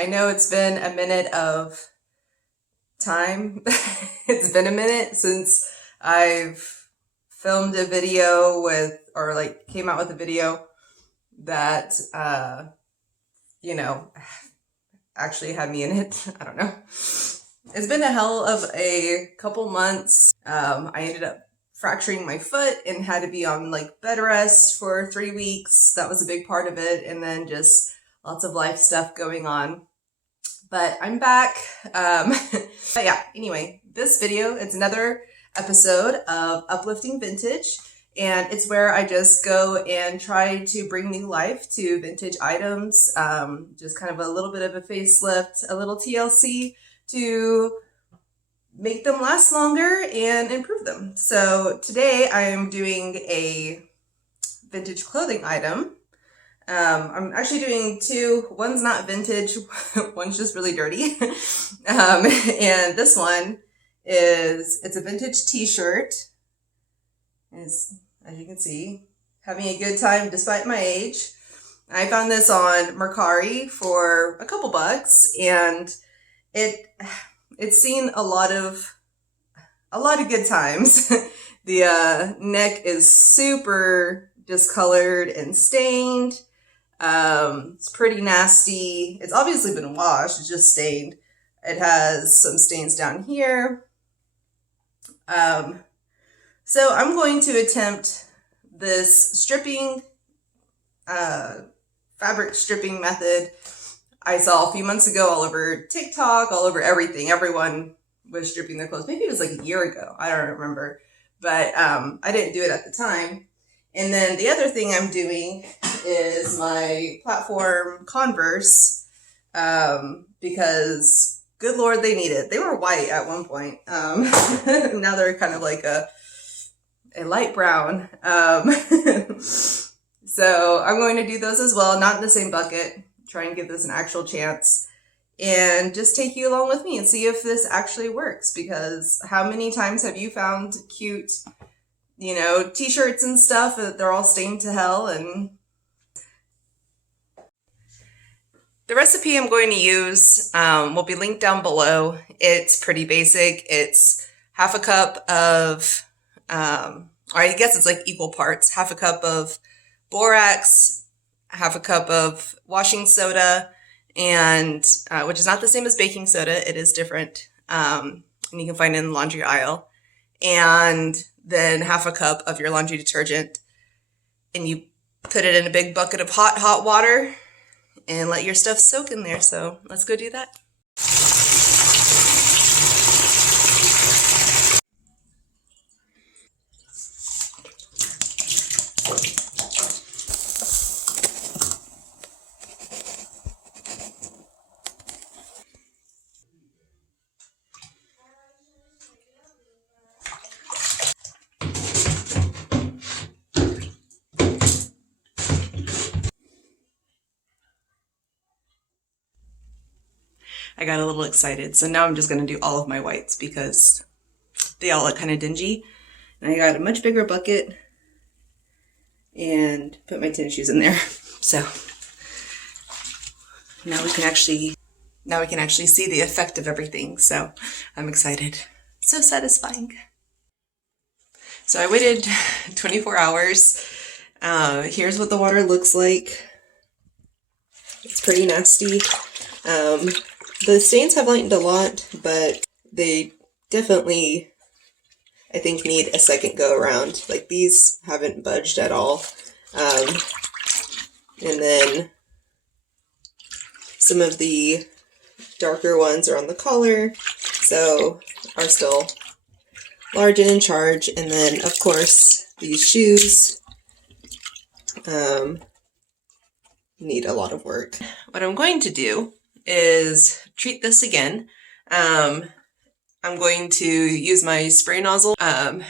I know it's been a minute of time. It's been a minute since I've filmed a video or like came out with a video that, actually had me in it. I don't know. It's been a hell of a couple months. I ended up fracturing my foot and had to be on like bed rest for 3 weeks. That was a big part of it. And then just lots of life stuff going on. But I'm back. But yeah, anyway, this video, it's another episode of Uplifting Vintage. And it's where I just go and try to bring new life to vintage items. Just kind of a little bit of a facelift, a little TLC to make them last longer and improve them. So today I am doing a vintage clothing item. I'm actually doing two. One's not vintage, one's just really dirty. And this one it's a vintage t-shirt. As you can see, having a good time despite my age. I found this on Mercari for a couple bucks, and it's seen a lot of good times. The neck is super discolored and stained. It's pretty nasty. It's obviously been washed, it's just stained. It has some stains down here. So I'm going to attempt this stripping, fabric stripping method I saw a few months ago all over TikTok, all over everything. Everyone was stripping their clothes. Maybe it was like a year ago. I don't remember. But I didn't do it at the time. And then the other thing I'm doing is my platform Converse, because good Lord, they need it. They were white at one point. Now they're kind of like a light brown. So I'm going to do those as well, not in the same bucket. Try and give this an actual chance and just take you along with me and see if this actually works, because how many times have you found cute, t-shirts and stuff that they're all stained to hell? And the recipe I'm going to use will be linked down below. It's pretty basic. It's half a cup of, or I guess it's like equal parts, half a cup of borax, half a cup of washing soda, and which is not the same as baking soda. It is different, and you can find it in the laundry aisle. And then half a cup of your laundry detergent, and you put it in a big bucket of hot water and let your stuff soak in there. So let's go do that. I got a little excited, so now I'm just going to do all of my whites because they all look kind of dingy. And I got a much bigger bucket and put my tennis shoes in there. So now we can actually see the effect of everything. So I'm excited. So satisfying. So I waited 24 hours. Here's what the water looks like. It's pretty nasty. The stains have lightened a lot, but they definitely, I think, need a second go around. Like, these haven't budged at all. And then some of the darker ones are on the collar, so are still large and in charge. And then, of course, these shoes need a lot of work. What I'm going to do is treat this again. I'm going to use my spray nozzle and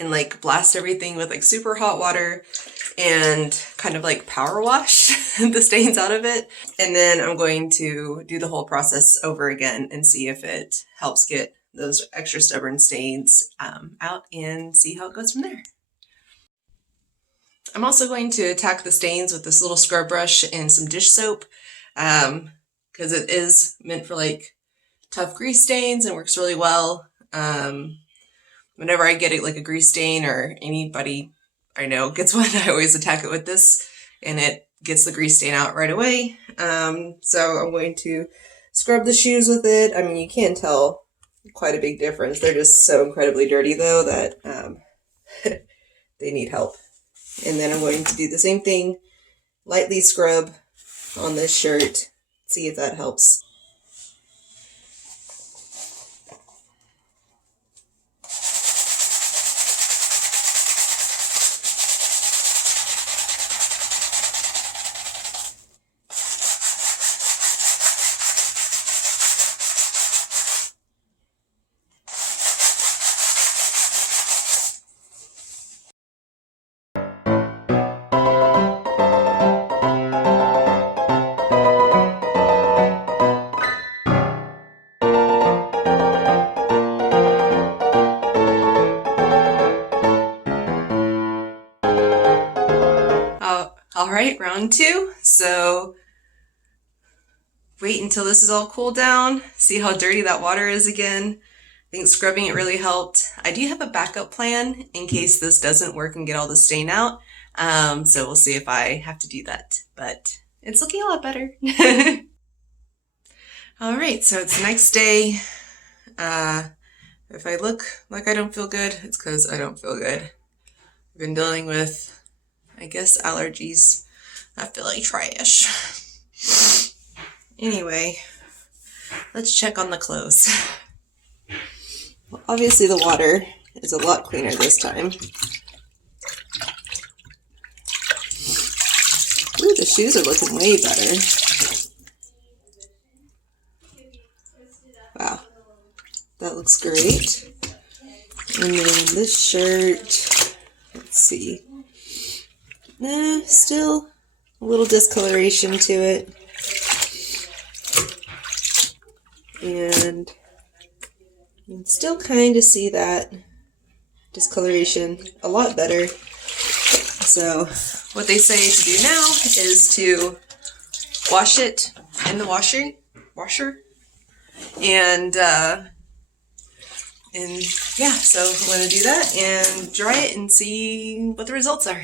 like blast everything with like super hot water and kind of like power wash the stains out of it. And then I'm going to do the whole process over again and see if it helps get those extra stubborn stains out and see how it goes from there. I'm also going to attack the stains with this little scrub brush and some dish soap, because it is meant for like tough grease stains and works really well. Whenever I get like a grease stain, or anybody I know gets one, I always attack it with this, and it gets the grease stain out right away. So I'm going to scrub the shoes with it. I mean, you can tell quite a big difference. They're just so incredibly dirty though that they need help. And then I'm going to do the same thing, lightly scrub on this shirt, see if that helps. All right, round two. So wait until this is all cooled down. See how dirty that water is again. I think scrubbing it really helped. I do have a backup plan in case this doesn't work and get all the stain out. So we'll see if I have to do that, but it's looking a lot better. All right, so it's the next day. If I look like I don't feel good, it's because I don't feel good. I've been dealing with, I guess, allergies. I feel like trash. Anyway, let's check on the clothes. Well, obviously the water is a lot cleaner this time. Ooh, the shoes are looking way better. Wow, that looks great. And then this shirt, let's see. Nah, still a little discoloration to it. And you can still kind of see that discoloration a lot better. So what they say to do now is to wash it in the washer. And yeah, so I'm going to do that and dry it and see what the results are.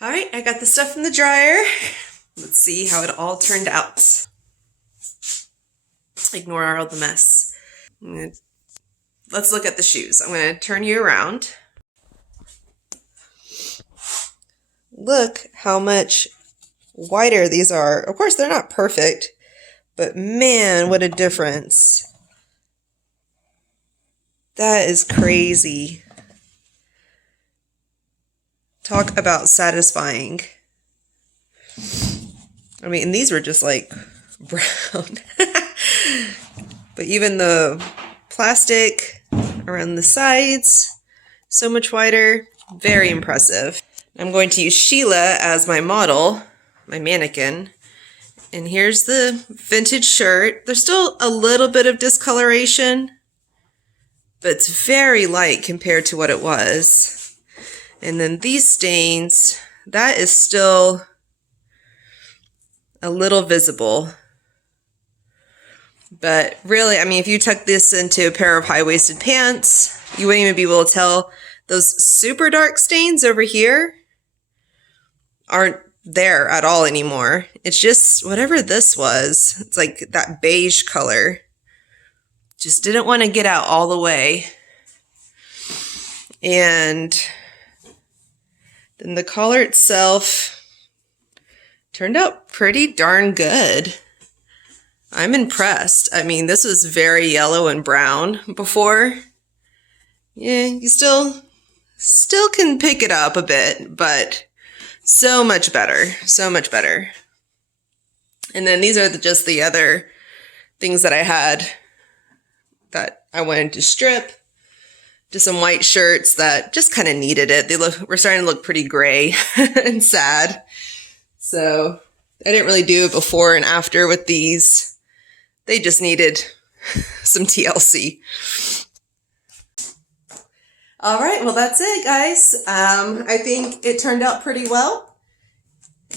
All right, I got the stuff in the dryer. Let's see how it all turned out. Ignore all the mess. Let's look at the shoes. I'm going to turn you around. Look how much whiter these are. Of course, they're not perfect, but man, what a difference. That is crazy. Talk about satisfying. I mean, and these were just like brown. But even the plastic around the sides, so much whiter. Very impressive. I'm going to use Sheila as my model, my mannequin. And here's the vintage shirt. There's still a little bit of discoloration, but it's very light compared to what it was. And then these stains, that is still a little visible. But really, I mean, if you tuck this into a pair of high-waisted pants, you wouldn't even be able to tell. Those super dark stains over here aren't there at all anymore. It's just whatever this was. It's like that beige color. Just didn't want to get out all the way. And then the collar itself turned out pretty darn good. I'm impressed. I mean, this was very yellow and brown before. Yeah, you still can pick it up a bit, but so much better. So much better. And then these are just the other things that I had that I wanted to strip. Just some white shirts that just kind of needed it. We're starting to look pretty gray and sad. So I didn't really do it before and after with these. They just needed some TLC. All right, well, that's it, guys. I think it turned out pretty well.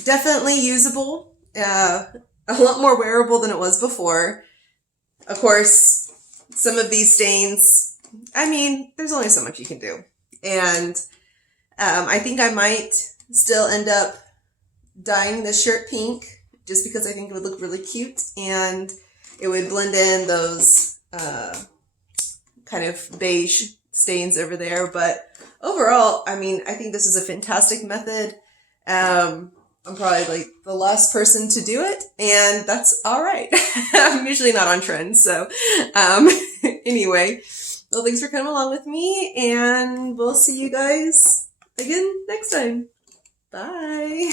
Definitely usable. A lot more wearable than it was before. Of course, some of these stains, I mean, there's only so much you can do. And I think I might still end up dyeing this shirt pink just because I think it would look really cute and it would blend in those kind of beige stains over there. But overall, I mean, I think this is a fantastic method. I'm probably like the last person to do it, and that's all right. I'm usually not on trend, so anyway, well, thanks for coming along with me, and we'll see you guys again next time. Bye.